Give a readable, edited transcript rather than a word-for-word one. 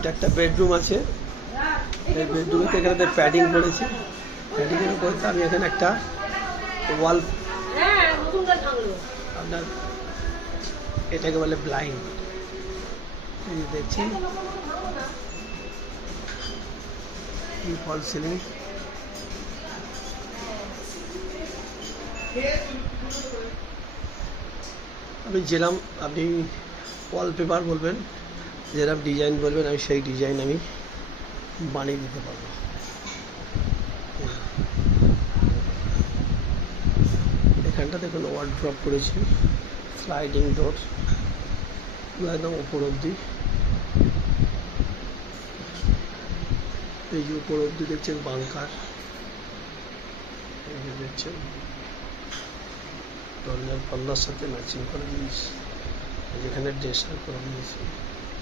এটা একটা বেডরুম আছে। এই বেডরুমে এখানে প্যাডিং করেছি। প্যাডিংয়ের উপর আমি এখানে একটা ওয়াল, আপনার এটাকে বলে ব্লাইন্ড দেখছি, ফল সিলিং। আমি যেরকম আপনি ওয়ালপেপার বলবেন, যেরকম ডিজাইন বলবেন, আমি সেই ডিজাইন আমি বানিয়ে দিতে পারবো। এখানটা দেখুন ওয়ার্ড্রপ করেছি, স্লাইডিং ডোর একদম উপর অবধি। এই যে উপর অবধি দেখছেন বাংকার, এই যে দেখছেন দরজার পাল্লার সাথে ম্যাচিং করে দিয়েছি, যেখানে ড্রেসার করে দিয়েছি।